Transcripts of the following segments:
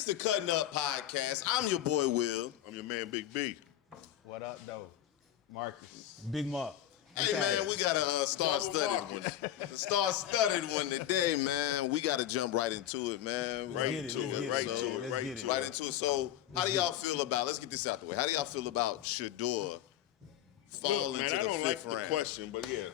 It's the Cutting Up Podcast. I'm your boy Will. I'm your man Big B. What up, though? Marcus. Big Mark. Hey man, we got a star-studded one. The star-studded one today, man. We got to jump right into it, man. Right into it. So, how do y'all feel about? Let's get this out the way. How do y'all feel about Shedeur falling man, to I the don't like fifth the round? question, but yeah.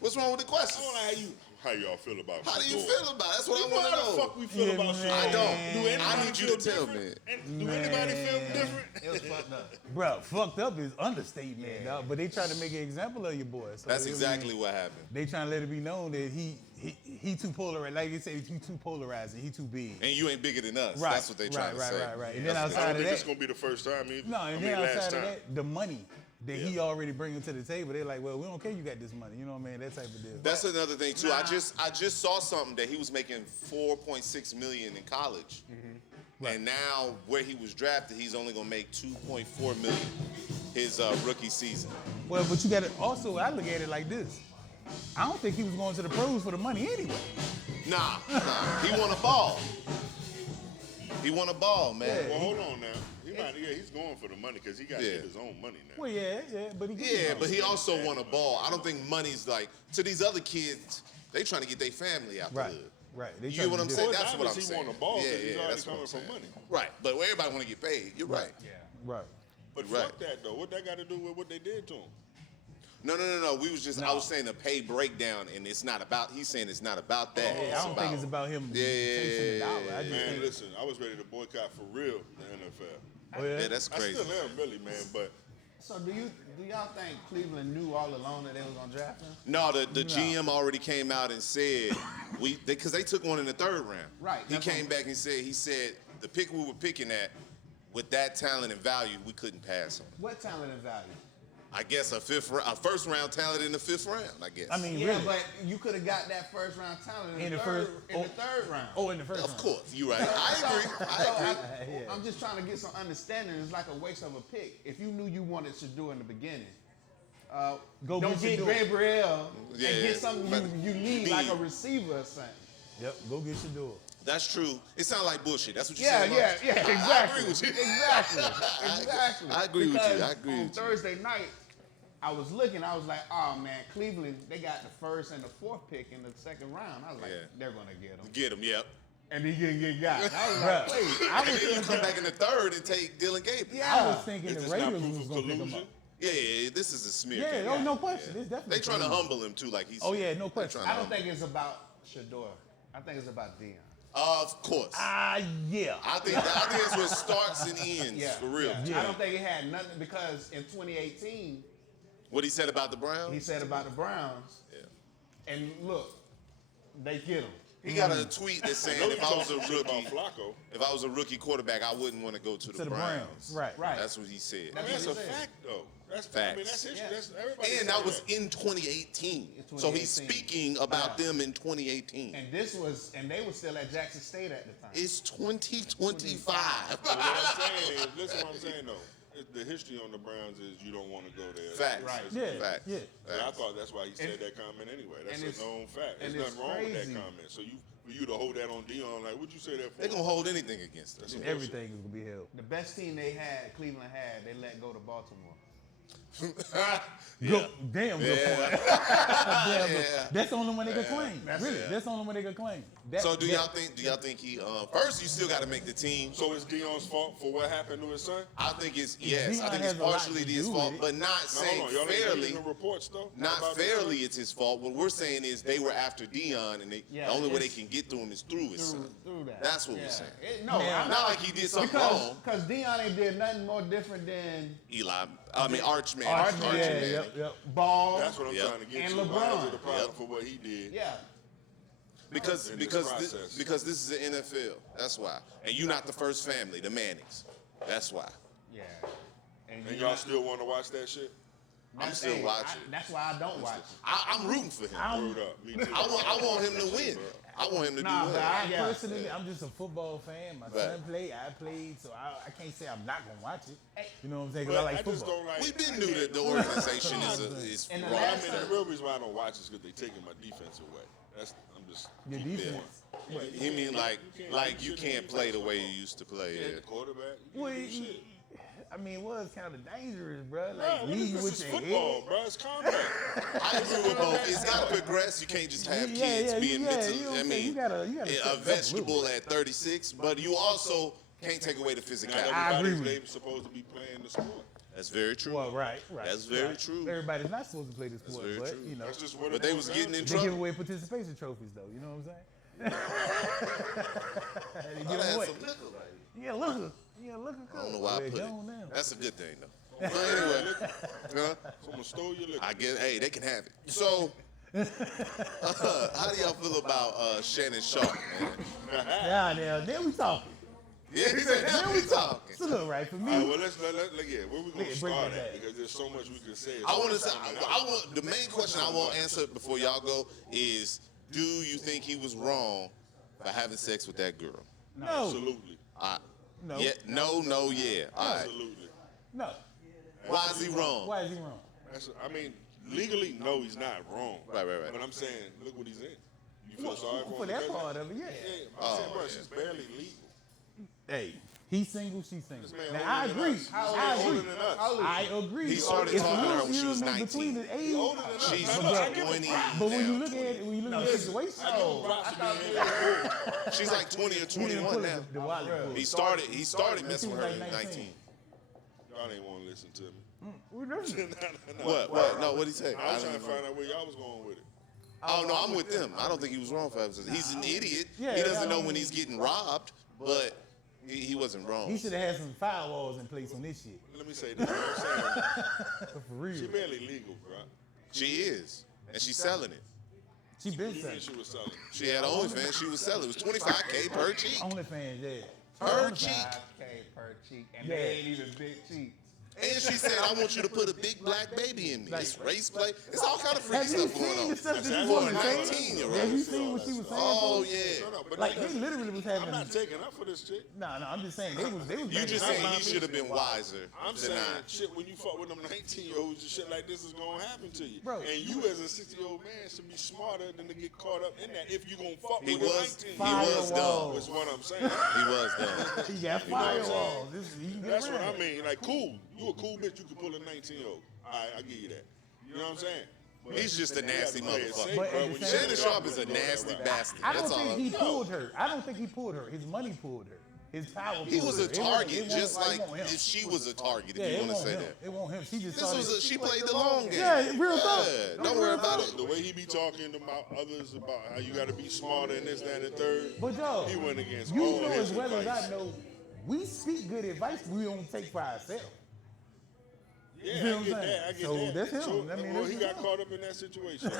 What's wrong with the question? I don't know how y'all feel about How do you Shedeur. feel about it? That's what I You know want to how the know. fuck we feel about Shedeur? I don't. Do anybody I need you feel to tell different? me. And do anybody feel different? It was fucked up. Bro, fucked up is understatement, dog. But they trying to make an example of your boy. So That's exactly what happened. They trying to let it be known that he too polarized. Like they say, he too polarizing. He too big. And you ain't bigger than us. Right, That's what they trying to say. Right. And then I outside don't of think that, it's gonna be the first time either. no, and I then mean, last outside of time. that, the money that he already bringing to the table, they're like, well, we don't care you got this money. You know what I mean? That type of deal. That's another thing too. I just saw something that he was making $4.6 million in college, Right. and now where he was drafted, he's only gonna make $2.4 million his rookie season. Well, but you got to also, I look at it like this. I don't think he was going to the pros for the money anyway. Nah, he want a ball. He want a ball, man. Well, hold on now. He's going for the money because he got to get his own money now. Well, yeah, but Yeah, but he also want a ball. I don't think money's like to these other kids. They trying to get their family out the hood. Right. They You trying get what to I'm do saying? Well, That's what I'm obviously saying. he want a ball 'cause he's already that's what coming I'm for saying. money. Right, but everybody want to get paid. You're right. Yeah. Right. But Right. fuck that though. What that got to do with what they did to him? No. We was just. I was saying the pay breakdown, and it's not about. He's saying it's not about that. Yeah, I don't think it's about him chasing the dollar. I just Man, think, listen, I was ready to boycott for real the NFL. oh, yeah? Yeah, that's I crazy. still am really, man, but So do y'all think Cleveland knew all along that they was gonna draft him? No, the GM already came out and said because they took one in the third round. Right, He that's came what- back and said the pick we were picking at with that talent and value, we couldn't pass on. What talent and value? I guess a first round talent in the fifth round. I guess. I mean, Yeah, really. but you could have got that first round talent In in the the third round. Oh, in the first of round. course, you're right. I agree. I'm just trying to get some understanding. It's like a waste of a pick. If you knew you wanted to do in the beginning, Go don't get Shedeur. Gabriel Yeah, and get something but you need, like a receiver or something. Yep, go get Shedeur. That's true. It sounds like bullshit. That's what you Yeah, said. exactly. I agree with you. Exactly. I agree with you. Because I agree on with you. Thursday night, I was looking. I was like, oh man, Cleveland. They got the first and the fourth pick in the second round. I was like, Yeah. they're gonna get him, Get him. Yep. and he didn't get got. I was Bruh. like, wait. I And was then you come back in the third and take Dylan Gabriel. Yeah. I was thinking is the this not Raiders proof was of going to pick him collusion? up. Yeah. This is a smear. Yeah, campaign. no question. It's definitely. They trying to collusion. humble him too, like he said. Oh, yeah, no They question. trying to I don't humble think it's about Shedeur. I think it's about Dion. Of course. Yeah. I think that's where it starts and ends Yeah, for real. yeah. Yeah. I don't think it had nothing because in 2018 What he said about the Browns? he said about the Browns, Yeah. and look, they get him. He got a tweet that's saying know if you I was a talking shit rookie, about Flacco. if I was a rookie quarterback, I wouldn't want to go to the Browns. Right. Right. That's what he said. That's That's a what he said. fact though. That's Facts. I mean, that's history. Yeah. That's everybody. And that was in 2018. In So he's 2018. speaking about Yeah. them in 2018. And they were still at Jackson State at the time. It's 2025. But what I'm saying is, listen, what I'm saying though. The history on the Browns is you don't want to go there. Facts. Right. Yeah. Facts. Yeah. And I Facts. thought that's why he said And- that comment anyway. That's and a it's- known fact. There's and it's nothing wrong with crazy. that comment. So for you to hold that on Dion, like, what'd you say that for? They're gonna hold anything against us. Everything is going to be held. The best team Cleveland had, they let go to Baltimore. Go, damn good point. Damn good. Yeah. That's the only one they could claim. That's Really, it. that's the only one they could claim. So do y'all think he first you still gotta make the team. So it's Dion's fault for what happened to his son? I think it's yes, I Dion think it's has a lot partially to his do fault, with it. but not No, saying hold on. Y'all ain't fairly. reading the reports though? Not about his fairly, son? it's his fault. What we're saying is they were after Dion, and Yeah, the only way they it's- can get to him is through his son. Through that. That's what Yeah. we're saying. No, Now- I'm Not like he did something wrong. because Dion ain't did nothing more different than Archman. Archman, Yep. ball. That's what I'm Yep. trying to get And to. Why LeBron. is it a problem Yep. for what he did? Yeah. Because In this because process. because this is the NFL. That's why. And you're not the first family, the Mannings. That's why. Yeah. And you're y'all not- still want to watch that shit? I'm still watching. That's why I don't watch it. I'm rooting for him. Word up. Me too. I want him to win. I want him to Nah, do but well. Yeah. Personally, I'm just a football fan. My son played, I played, so I can't say I'm not gonna watch it. You know what I'm saying? Because But I like just football. don't like. We've been knew that the organization is And the wrong. I last mean, the real reason why I don't watch is because they taking my defense away. I'm just. Your defense. He mean like you can't play the way you used to play. Yeah, Yeah. the quarterback. You Well, can't do shit. I mean, it was kind of dangerous, bro. Bro, Like, lead this with is your football, head. bro. It's combat. I agree with both. It's got to progress. You can't just have kids being you mentally. know what I I'm saying? mean, you gotta step a it up vegetable at 36, but you also can't take away the Not physicality. I agree everybody's with you. they supposed to be playing the sport. That's very true. Well, right. That's very right. true. Everybody's not supposed to play the sport, very but true. you know, That's just what But it they boils was getting down in to. they give trouble. away participation trophies, though. You know what I'm saying? They I give them had away. some liquor right here. Yeah, look. Yeah, look. I don't know why I put it. Now. That's a good thing, though. But anyway, Someone stole your liquor. I guess, hey, they can have it. So, how do y'all feel about Shannon Sharp, man? Then we talking. Yeah, he said, now we talking. It's a little right for me. All right, well, let's where we gonna Bring start that at? back. Because there's so much we can say. I want to say, I want the main question I want answered before y'all go is, do you think he was wrong for having sex with that girl? No. Absolutely. No. Yeah, no, yeah. All right. Absolutely. No. Why is he wrong? Why is he wrong? I mean, legally, no, he's not wrong. Right. But I'm saying, look what he's in. You feel sorry for For him? that because- part of it, yeah. Yeah, I'm saying, bro, she's barely legal. Hey, he's single, she's single. This man Now I older than agree. us. I He's older agree. than us. I agree. He started It's a talking to her little when she was illness 19. between the age. Older than us. She's Now, look, I give 20 him props. But when you now. look at it, when you look at the situation, I give him props for being able. She's like 20 or 21 now. The wallet pull. He started messing with her She was at like 19. Y'all ain't want to listen to me. We listening. What? No, what'd he say? I was don't trying to know. find out where y'all was going with it. Oh, no, I'm with them. I don't think he was wrong for having sex. He's an idiot. Yeah, He doesn't I know mean- when he's getting robbed, but he wasn't wrong. He should have had some firewalls in place on this shit. Let me say this. You know what I'm saying? For real. She barely legal, bro. She is. And she's selling it. She been You selling. think she was selling? She had OnlyFans. She was selling. It was $25K per cheek. OnlyFans, yeah. Per cheek. 5K per cheek, and Yeah. they ain't even big cheeks. And she said, I want you to put a big black baby in me. It's race play. It's all kind of freaky Have you stuff going seen the on. stuff that That's this For a woman saying? 19-year-old. Have you seen what she was saying? Oh, folks? yeah. No, but Like, they literally was having. I'm not taking up for this chick. No, I'm just saying they was. You just saying he should have been wiser I'm than saying not. shit when you fuck with them 19-year-olds and shit like this is gonna happen to you. Bro. And you as a 60-year-old man should be smarter than to get caught up in that if you gonna fuck He with was, a he 19-year-old. was dumb. That's what I'm saying. He was dumb. He got know what I'm firewalls. He can get That's what around I mean. Like, cool. You a cool bitch. You can pull a 19-year-old. All right, I give you that. You know what I'm saying? But He's just a nasty you gotta play it safe, motherfucker. But bro, at the when you same- Shannon Sharp is a nasty bastard. I don't That's all. think he pulled her. I don't think he pulled her. His money pulled her. His power pulled her. He was a It won't- target, it won't- just it like won't him. if she was a target, Yeah, if you it want to won't say him. that. It won't him. She just This started. was she played the long game. Yeah, real talk. Yeah, don't worry about it. The way he be talking about others, about how you got to be smarter and this, that, and the third. But dog, He went against you all know his as well as advice. I know, we speak good advice. We don't take for ourselves. Yeah, You I know what get I'm saying? that. I get So that. that's him. So, I mean, well, that's he just got him. caught up in that situation.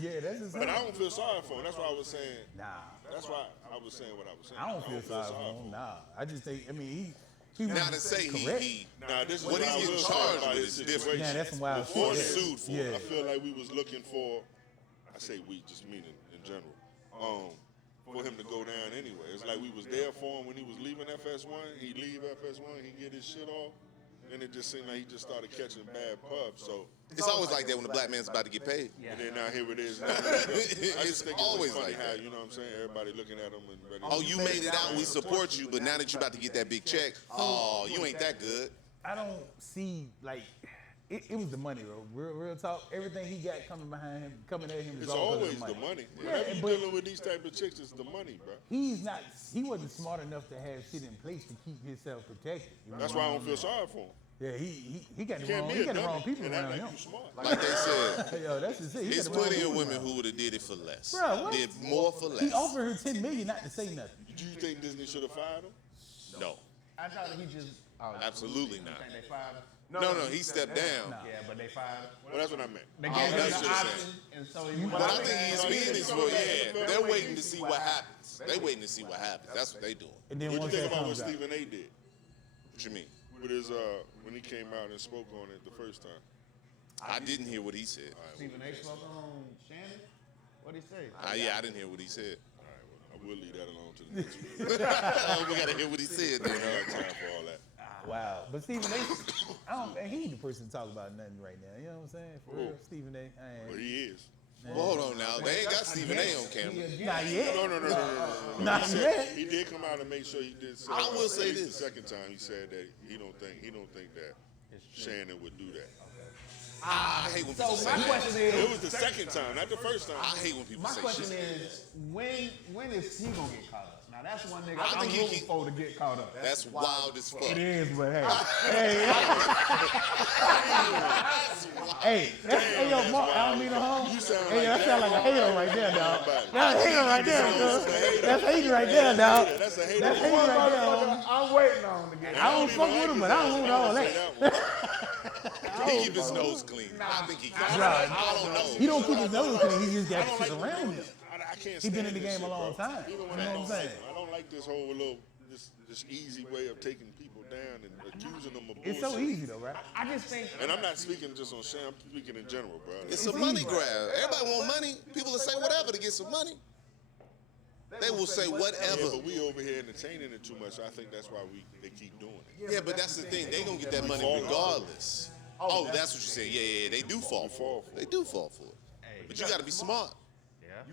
Yeah, that's just But him. I don't feel sorry for him. That's why I was saying. Nah, That's why I was saying what I was saying. I don't feel sorry for him. Nah, I just think. I mean, he was Now to say correct. he Now, this is What what he's I getting will charged say about with his is different. situation. Yeah, that's some wild Before shit. he sued for, Yeah. I feel like we was looking for. I say we, just meaning in general. For him to go down anyway. It's like we was there for him when he was leaving FS1. He leave FS1, he get his shit off. And it just seemed like he just started catching bad pubs. So, It's always like that when the black man's about to get paid. and then now here it is. Now, I just think always it was funny like how, that. you know what I'm saying, everybody looking at him and ready Oh, you made it out. We support you, but now that you're about to get that big check, oh, you ain't that good. I don't see like it was the money, bro. Real talk. Everything he got coming behind him, coming at him, is It's all because always of the money. Yeah, Whenever you're but dealing with these type of chicks, it's the money, bro. he wasn't smart enough to have shit in place to keep himself protected. You know That's what why I I don't feel sorry for him. Yeah, he got the You can't wrong. be He a got the dummy wrong people and act around like him. you smart. Like they said, Yo, that's just it. He there's got the wrong plenty of people women around who would have did it for less. Bruh, what? Did more for him. less. He offered her $10 million not to say nothing. Do you think Disney should have fired him? No, I thought he just. Oh, absolutely you not. think they fired him? No, he stepped down. Nah. Yeah, but they fired him. Well, that's what I meant. They Oh, gave him that's the what I'm option, and so he went But I out think there. ESPN is for, yeah, they're waiting to see what happens. They waiting to see what happens. That's what they doing. And then What once you think that about what comes out, Stephen A. did What you mean? with his when he came out and spoke on it the first time? I didn't hear what he said. Stephen A. spoke on Shannon. What'd he say? Yeah, I didn't hear what he said. All right, well, I will leave that alone to the next week. We gotta hear what he said. I Then. don't have time for all that. wow. But Stephen A. He ain't the person to talk about nothing right now. You know what I'm saying? For real, Stephen A. I But ain't. he is. Well, hold on now. They ain't got Stephen A on camera. Not yet. No. Not yet. He did come out and make sure he did. I will say at least this. The second time he said that he don't think that Shannon would do that. I hate when people So say my that. question It is, was the second time, not the first time. I hate when people my say question shit. is, when is he gonna get caught up? Now that's one nigga I I'm think he looking can- for to get caught up. That's wild as fuck. It is, but hey, hey, hey, yo, Mark, I don't mean no harm. You sound Hey, like that sound like a hater right there, dog. That's a hater right there, That's dog. a hater. That's a hater right there, dog. That's a hater. That's a hater right there. homie. I'm waiting on to get. I don't fuck with him, but I don't want all that. He keep his nose clean. I think he can. Right. I don't know. He don't keep his nose clean. He just got shit around him. I can't He been stand in the this game a shit, long bro. time. Even You when know what I'm saying? I don't like this whole this easy way of taking people down and accusing them of bullshit. It's so easy though, right? I just think And I'm not speaking just on Shan, I'm speaking in general, bro. It's a money grab. Everybody want money. People will say whatever to get some money. They will say Yeah, whatever. but we over here entertaining it too much, so I think that's why they keep doing it. Yeah, but that's the thing. They gonna get that money regardless. Oh, that's what you're saying. Yeah, they do fall for it. They do fall for it. But you gotta be smart.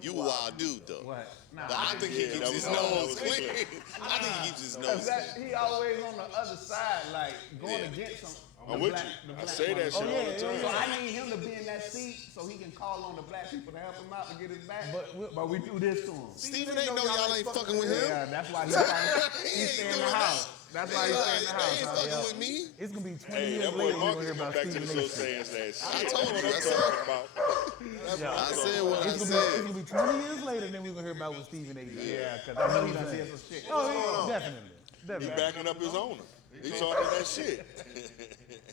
You a wild dude though. what? Nah, But I think he Yeah, keeps that his was- that nose was clean. clear. I think he keeps his Cause nose that, clean. he always on the other side, like going against some. I'm with you. I say that shit all the So time. I need him to be in that seat so he can call on the black people to help him out to get his back. But But we do this to him. Stephen ain't know y'all ain't fucking with him. Yeah, that's why He he ain't stay in the doing house. that. That's why he stay in the They ain't house. fucking with me. it's gonna be 20 Hey, years that boy later we're Marcus gonna hear come about back to Stephen the A. show saying that shit. I told you, What I I'm said- talking about. I said what I It's said. gonna be 20 years later, then we're gonna hear about what Stephen A. did. Yeah, because I know he done said some shit. Oh, yeah, definitely. He Definitely. backing up his owner. He talking that shit.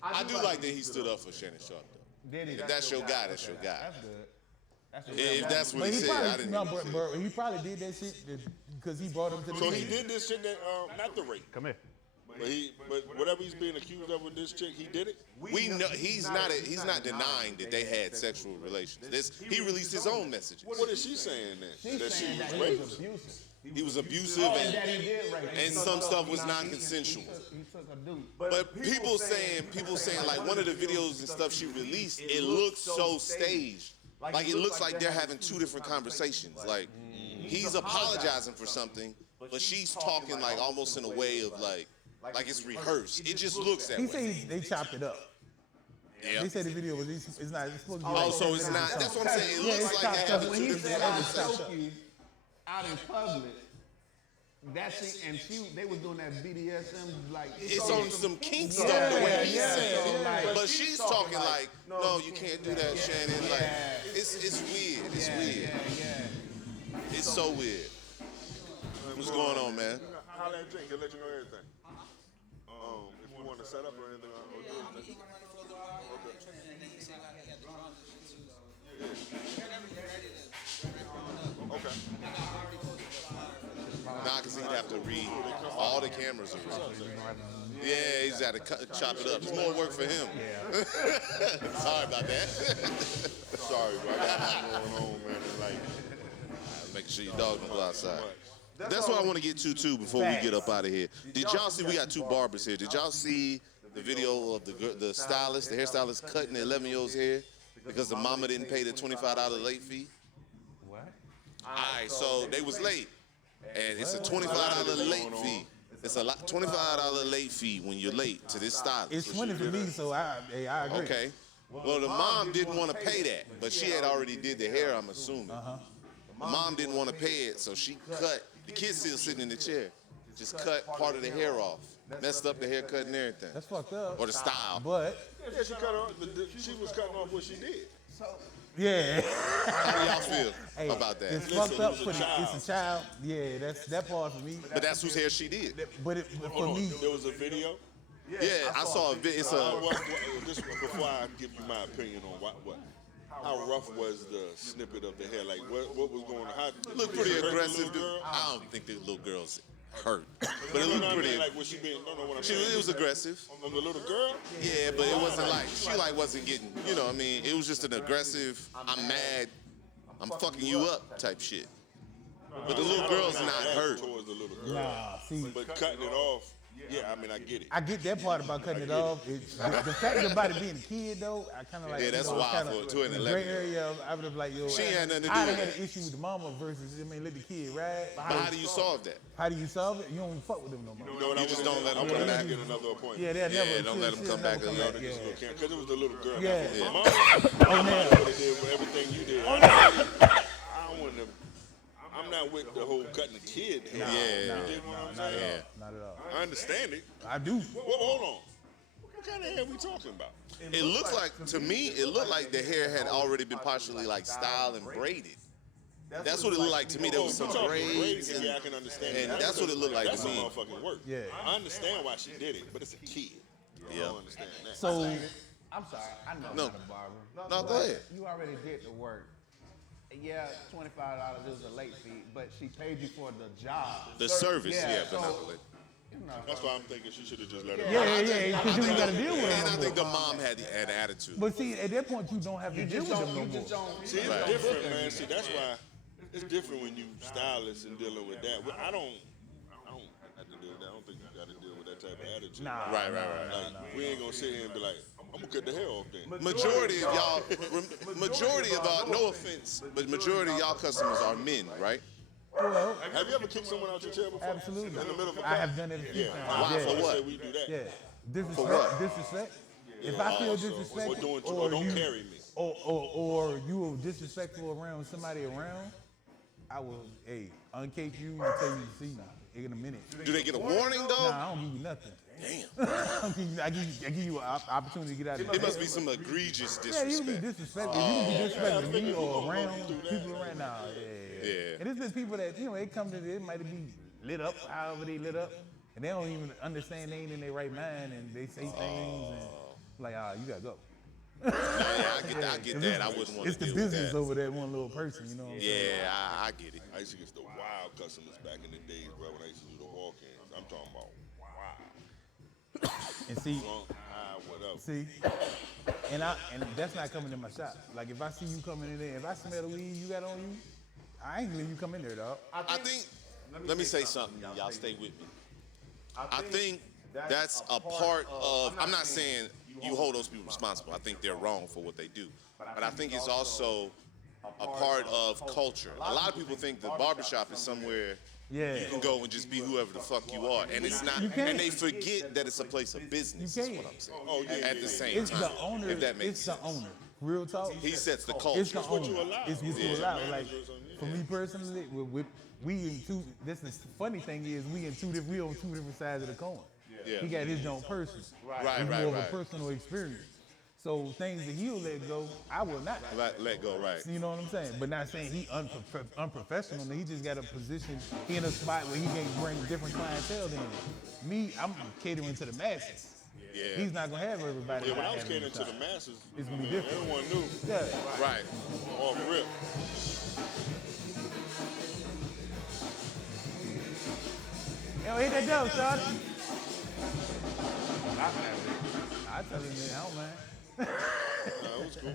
I do like that he stood up for Shannon Sharp though. Did he? If that's your guy, that's your guy. That's good. That's If that's what But he he said, I probably, didn't no, know. but he probably did that shit because he brought him to the So he scene. did this shit that not the rape, Come here. but whatever he's being accused of with this chick, he did it. We know he's not denying that they had sexual relations. He released his own messages. What is she saying then? She's That she saying that was he raped. was abusive. He was abusive And and that he did rape. and some stuff was non-consensual. He took a dude. But people saying like one of the videos and stuff she released, it looks so staged. Like it looks like they're having two different conversations. Like he's apologizing for something, but she's talking like almost in a way of like it's rehearsed. It just looks that He way. said they chopped it up. Yeah. They said the video was it's not it's supposed to be. Oh, like so 10 it's minutes not. or That's something. what I'm saying. It Yeah, looks it's like chopped they're up. having When two he different said I conversations. choke you out in public, they was doing that BDSM like It's on some kink stuff the way he's saying So, it. like, But she's talking like, no, you can't do that, Shannon. Like, it's weird. It's weird. It's so weird. What's going on, man? Holla at Jake. He'll let you know everything. If you want to set up or anything, I'll do it. Okay. Nah, because he'd have to read. All the cameras are read. Yeah, he's got to chop it up. It's more work for him. Sorry about that. Sorry, bro. I got nothing going on, man. And like, Making sure your dog don't go outside. That's what I want to get to, too, before we get up out of here. Did y'all see, we got two barbers here. Did y'all see the video of the stylist, the hairstylist cutting the 11-year-old's hair because the mama didn't pay the $25 late fee? What? All right, so they was late, and it's a $25 late fee. It's a $25 late fee when you're late to this stylist. It's 20 for me, so I agree. Okay. Well, the mom didn't want to pay that, but she had already did the hair, I'm assuming. The mom didn't want to pay it, so she cut. The kid's still sitting in the chair. Just cut part of the hair off. Messed up the haircut and everything. That's fucked up. Or the style. But yeah, she cut off. She was cutting off what she did. yeah, How do y'all feel hey, about that? it's Listen, fucked up it was for a the. It's a child. Yeah, that's that part for me. But that's whose hair she did. But for me, There was a video. Yeah, I saw a video. It's a. Just before I give you my opinion on how rough was the snippet of the hair? Like what was going on? How, Looked pretty did it hurt the aggressive. little girl? I don't think the little girl's hurt, but it No, looked no, I pretty. mean, like was she being? No, what I'm She, saying. it was aggressive. On the little girl. Yeah, but it wasn't like she like wasn't getting. You know, what I mean, it was just an aggressive. I'm mad. I'm fucking you up type shit. But the little girl's not hurt. Towards the little girl. nah, see, But cutting it off. Yeah, I mean, I get it. I get that part about cutting it off. It's, the fact about it being a kid though, I kind of like. Yeah, that's you know, wild kinda for to an the 11. gray area. I would have like, yo, She ain't nothing to do I'd with have had that. an issue with the mama versus, I mean, let the kid ride. But how do you solve that? How do you solve it? You don't fuck with them no more. You know what You I just wanna don't let do? them I come wanna back. get another appointment. Yeah, they'll never. don't let 'em come back never again. Yeah. Because it was the little girl. Yeah. My mom Oh, man. would have did with everything you did. I don't want to. I'm not with the whole cutting the kid. Yeah. You dig what I'm Not saying? at all. Not at all. I understand it. I do. Well, hold on. What kind of hair we talking about? It looks like, to me, it looked like the hair had already been partially like styled and braided. That's what it looked like to me. There was some braids, and I can understand. and that. that's what it looked like That's to some me. motherfucking work. Yeah. I understand why she did it, but it's a kid. I Yeah. don't understand that. So I'm sorry, I know No. not a barber. No, go ahead. You already did the work. Yeah, $25 is a late fee, but she paid you for the job. The service, yeah, so, but not the late. You know, That's why I'm thinking she should have just let her. yeah, because you ain't got to deal with And them. I no think more. the mom had attitude. But see, at that point, you don't have to deal with them no you more. just don't. See, it's Right. different, man. See, that's why it's different when you stylist and dealing with that. Well, I don't have to deal with that. I don't think you got to deal with that type of attitude. Nah. Right. Like, we ain't gonna sit here and be like, I'm gonna cut the hair off then. Majority of y'all, no offense, but majority of y'all customers are men, right? Well, Have you ever kicked someone out your chair before? absolutely. In the middle of a I cut? have done it a few Yeah. times. Why? Yeah. For what? Say we do that. Yeah. Disrespect. what? Disrespect. If I feel So, disrespectful, or don't carry me. or you were disrespectful around somebody around, I will, uncape you and tell you to see now in a minute. Do they get a warning though? Nah, I don't give you nothing. Damn. I give you an opportunity to get out of It there. must be some egregious Yeah, you can be disrespect. disrespectful. You can be disrespecting me or around people around now. Yeah. Yeah. And it's just people that, they come to it might be lit up, however they lit up, and they don't even understand they ain't in their right mind, and they say things and like, you gotta go. Yeah, I get that. I wouldn't want It's to the deal with business that. over that one little person, you know what I'm saying? Yeah, I get it. I used to get the wild customers back in the days, bro, when I used to do the walk-ins. I'm talking about wild. And see, Drunk, high, whatever. see, and that's not coming in my shop. Like if I see you coming in there, if I smell the weed you got on you, I ain't gonna let you come in there, dog. I think, let me say something, y'all stay with me. I think that's a part of, I'm not saying you hold those people responsible. I think they're wrong for what they do. But I think it's also a part of culture. A lot of people think the barbershop is somewhere Yeah. you can go and just be whoever the fuck you are. And it's not, You can't. and they forget that it's a place of business, You is can't. what I'm saying. Oh, yeah, At the same It's time, the owner. if that makes It's sense. the owner. Real talk. He sets the It's culture. the what owner. you allow. It's what you Yeah. allow. Like Managers and- for me personally, we in two. This is funny thing is we on two different sides of the coin. Yeah. He got his own person. Right, It's right, more of a right. personal experience. So things that he'll let go, I will not. Let go, right. You know what I'm saying? But not saying he unprofessional. He just got a position. He in a spot where he can bring different clientele in. Me, I'm catering to the masses. Yeah. He's not gonna have everybody. Yeah, when I that was have him catering to the inside. masses, It's gonna be different. everyone knew Yeah. Right. off rip. Yo, hit that dope, son. I tell him that I don't mind. It was cool.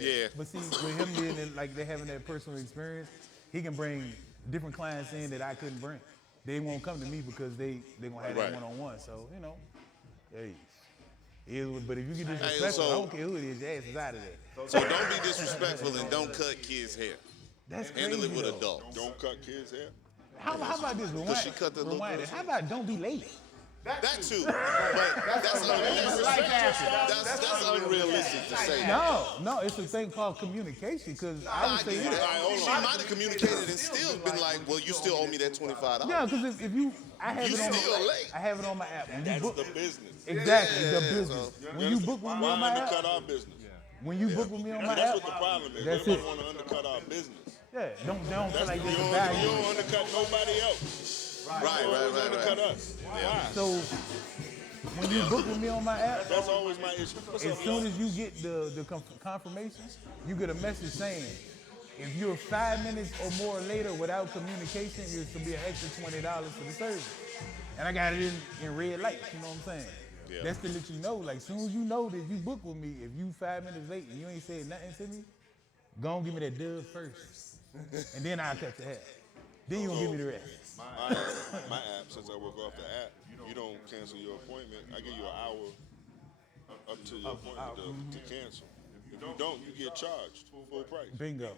Yeah. But see, with him being in, like they having that personal experience, he can bring different clients in that I couldn't bring. They won't come to me because they gonna have Right. that one-on-one. So hey, but if you get disrespectful, so- I don't care who it is, your ass is out of there. So don't be disrespectful and don't cut kids' hair. That's Handle crazy. it with though. adults. Don't cut kids' hair. How about this? she cut the little Rewind it. girl's How about don't be late? That too. But that's unrealistic to say. No, it's a thing called communication. Because I I would say get it. that. She might have communicated and still been like, well, you still owe me that $25. Yeah, because if you, I have You it on still late. I have it on my app. When you That's book, the business. exactly the Yeah, business. When you book with me Why on my undercut app, our business? when you book with me on my That's app, what the problem is. That's Everybody it. want to undercut our business. yeah, don't feel That's, like you, there's a don't, value. you don't undercut nobody else. Right, You always undercut right. us. Why? So when you book with me on my app, That's always my issue. What's as up, soon y'all? as you get the confirmation, you get a message saying, if you're 5 minutes or more later without communication, it's gonna be an extra $20 for the service. And I got it in red lights, you know what I'm saying? Yeah. That's to let you know, like, soon as you know that you book with me, if you 5 minutes late and you ain't said nothing to me, go and give me that dub first. And then I'll cut your hair. Then you gonna give me the rest. My app, since I work off the app, you don't cancel cancel your appointment, I give you an hour up to your appointment to cancel. If you don't, you get charged full price. Bingo.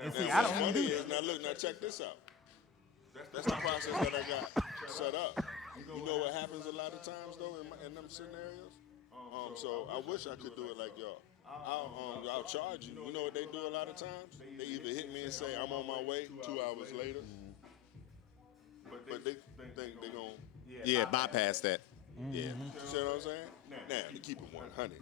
And Now, see, I what's don't funny do is, now look, now check this out. That's the process that I got set up. You know what happens a lot of times though in them scenarios? So I wish I could do it like y'all. I'll charge you. You know what they do a lot of times? They either hit me and say I'm on my way 2 hours later, but they think they're gonna. Yeah, bypass that. Yeah. You see what I'm saying? Now to keep it 100.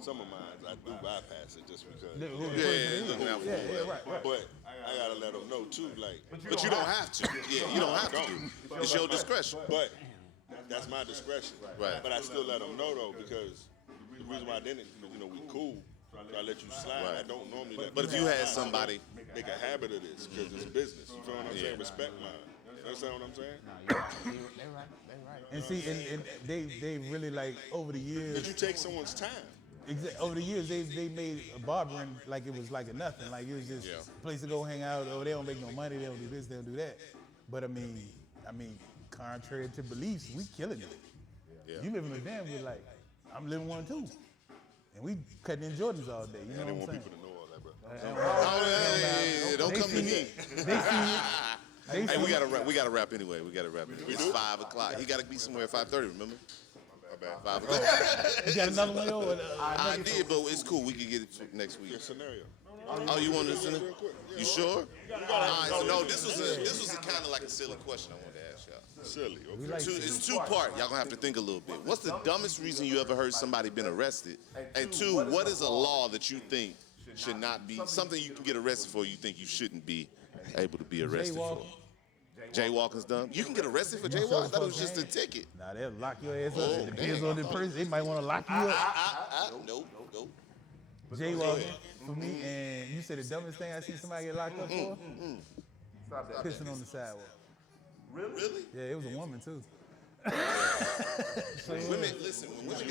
Some of mine I do bypass it just because. Looking out for whoever. right. But I gotta let them know too, like. But you don't have to. Yeah, you don't have to do. It's your discretion. But that's my discretion. Right. But I still let them know though, because the reason why I didn't, because we cool. So I let you slide. Right. I don't normally let. But if you had somebody, make a habit of this, because it's business. You feel what I'm saying? Respect mine. You understand what I'm saying? They right. And see, and they really like over the years. Did you take someone's time? Over the years, they made barbering like it was like a nothing. Like it was just a place to go hang out. Oh, they don't make no money. They don't do this. They don't do that. But I mean, contrary to beliefs, we killing it. Yeah. You living with them, we're like, I'm living one too, and we cutting in Jordans all day. You know I didn't what I'm want saying? people to know all that, bro. hey, don't come to me. They see it. Hey, we gotta wrap anyway. It's 5 o'clock. He gotta be somewhere at 5:30. Remember? My bad. 5 o'clock. You got another one, yo? I did, but it's cool. We can get it next week. Your scenario. Oh, you want to listen? Real quick. You sure? All right. So no, this was a kind of like a silly question I wanted to ask y'all. Silly. Okay. It's 2-part. Y'all gonna have to think a little bit. What's the dumbest reason you ever heard somebody been arrested? And 2, what is a law that you think should not be something you can get arrested for? You think you shouldn't be able to be arrested for? Jaywalking's dumb. You can get arrested for jaywalking. I thought it was just a ticket. Nah, they'll lock your ass up. It depends on the person. They might want to lock you up. Nope. Jaywalking for me, and you said the dumbest thing I see somebody get locked up for? Pissing on the sidewalk. Really? Yeah, it was a woman too. Women, listen. When women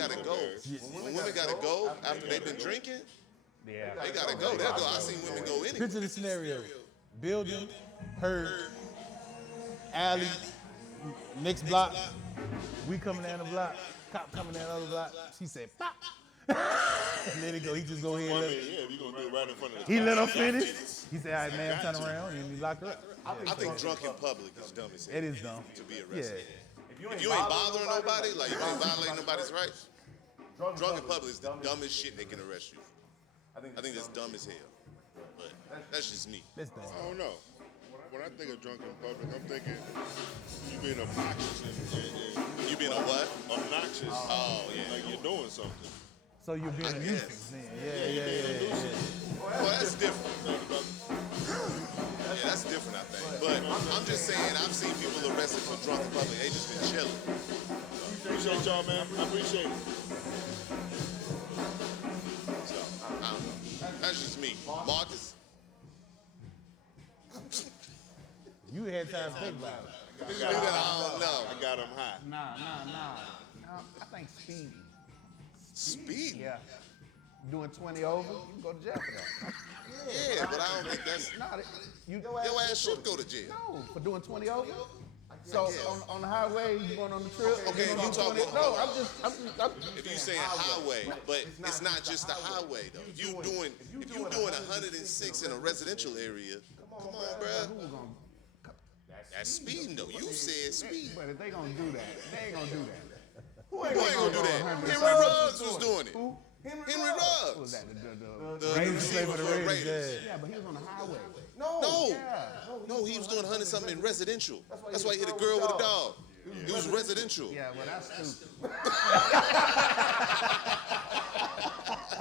gotta go, after they've been drinking, Yeah. they gotta go. They'll go. I've seen women go anyway. Picture the scenario. Building, her, alley, next block. We coming down the block. Cop coming down the other block. She said, pop. Let it go. He just go ahead. Well, I mean, yeah, if you're going to do it right in front of the He let her finish. He said, all right, man, turn around. And he locked her up. I think drunk in public is dumb as hell. It is dumb. To be Yeah. arrested. If you ain't bothering nobody, like you ain't violating nobody's rights, drunk in public is the dumbest shit they can arrest you for. I think that's dumb as hell. But that's just me. That's dumb. I don't know. When I think of drunk in public, I'm thinking you being obnoxious and You being a what? obnoxious. Oh, yeah. Like you're doing something. So you're being a nuisance then. Yeah. Well, that's different. Yeah, that's different, I think. But I'm just saying, I've seen people arrested for drunk in public. They just been chilling. Appreciate y'all, man. I appreciate it. So, I don't know. That's just me. Marcus? You had time to think about it. Nigga, I don't know. I got them high. Nah. I think speeding. Speed? Yeah. Doing 20 over, you can go to jail for that. Yeah, but I don't think that's... Nah, Your ass should go to jail. No, for doing 20 over. So on the highway, you going on the trip? Okay, you you on talk 20 about- No, I'm If you saying highway, but it's not just the highway though. If you doing 106 in a residential area, come on, bruh. That's speeding though. You said speed. But if they gonna do that, they ain't gonna do that. Who ain't gonna do that? 100? Henry Ruggs was doing it. Who? Henry What was Ruggs. that? The Raiders play receiver for the for Raiders. Raiders. Yeah, but he was on the highway. No, he was doing 100 something in residential. That's why he hit a girl with a dog. It was residential. Yeah, well that's stupid.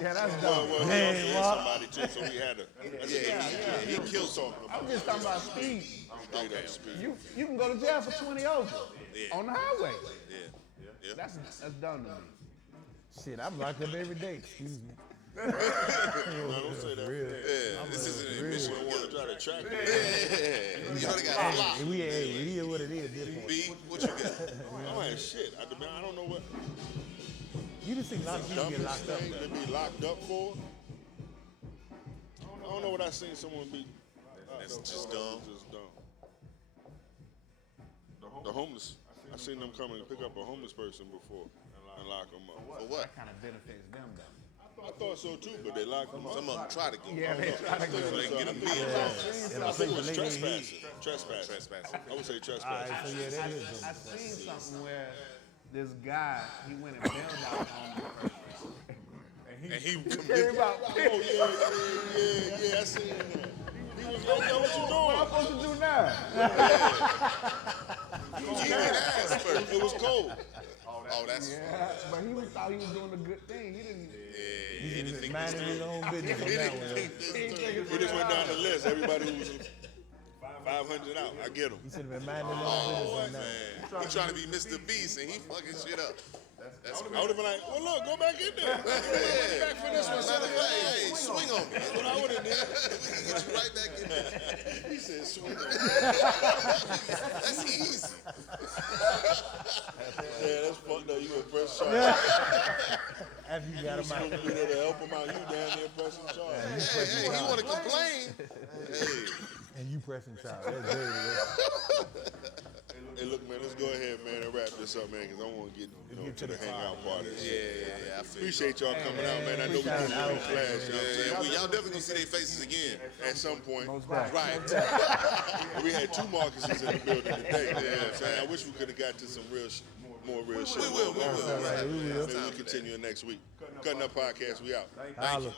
Yeah, that's dumb. Well, Man, he what? also hit somebody too, so he had to. Yeah, he killed something. I'm just talking about speed. Straight up speed. You can go to jail for 20 over on the highway. Yeah. That's dumb to me. Shit, I'm locked up every day. Excuse me. No, don't say that. Yeah, this is an admission. I want to try to track you. Yeah. You know they got blocked. Hey, it is what it is. This point. B, what you got? I don't have shit. I don't know what You just see a lot of people get dumbest locked up. thing to be locked up for. I don't know what I seen someone be. That's just dumb. Just dumb. The homeless. I seen them come and pick up a homeless person before and lock them up. For what? That kind of benefits them though. I thought so too, but they locked them up. Some of them try to get Yeah, they try to so they can get them I billed. think it was Trespassing. trespassing. I would say trespassing. So yeah, that is. I seen something where this guy, he went and bailed out on the person. And he Came committed. out Oh yeah, I seen that. He was like, yo, what you What I'm doing? supposed to do now? He didn't ask first. It was cold. Oh, that's Yeah, but thought he was doing a good thing. He didn't. he didn't think Minding his own business on that one. Yo. He just went down the list. Everybody who was 500 out, I get him. He should have been minding his own business on that one. He trying to be Mr. Beast and he fucking shit up. That's I would have been like, well, look, go back in there. yeah. Back for this one. Matter of fact, hey, swing on me. That's what I would have did. We can get you right back in there. He said, swing. That's easy. Yeah, that's fucked up. You a press charge. After you got him out. You there to help him out. You down there pressing charge. Hey, he want to complain. Hey, And you pressing child. That's dirty. Yo. Hey, look, man, let's go ahead, man, and wrap this up, man, because I want to get, to the hangout part. yeah, I feel you. Appreciate y'all coming out, man. I know we Shout put you out. on flash, you know what I'm saying? Well, y'all definitely gonna see their faces again. At some point. Right. We had two Marcuses in the building today. You know what I'm saying? I wish we could have got to some more real shit. We will. Maybe we'll continue it next week. Cutting Up Podcast, we out. Holla.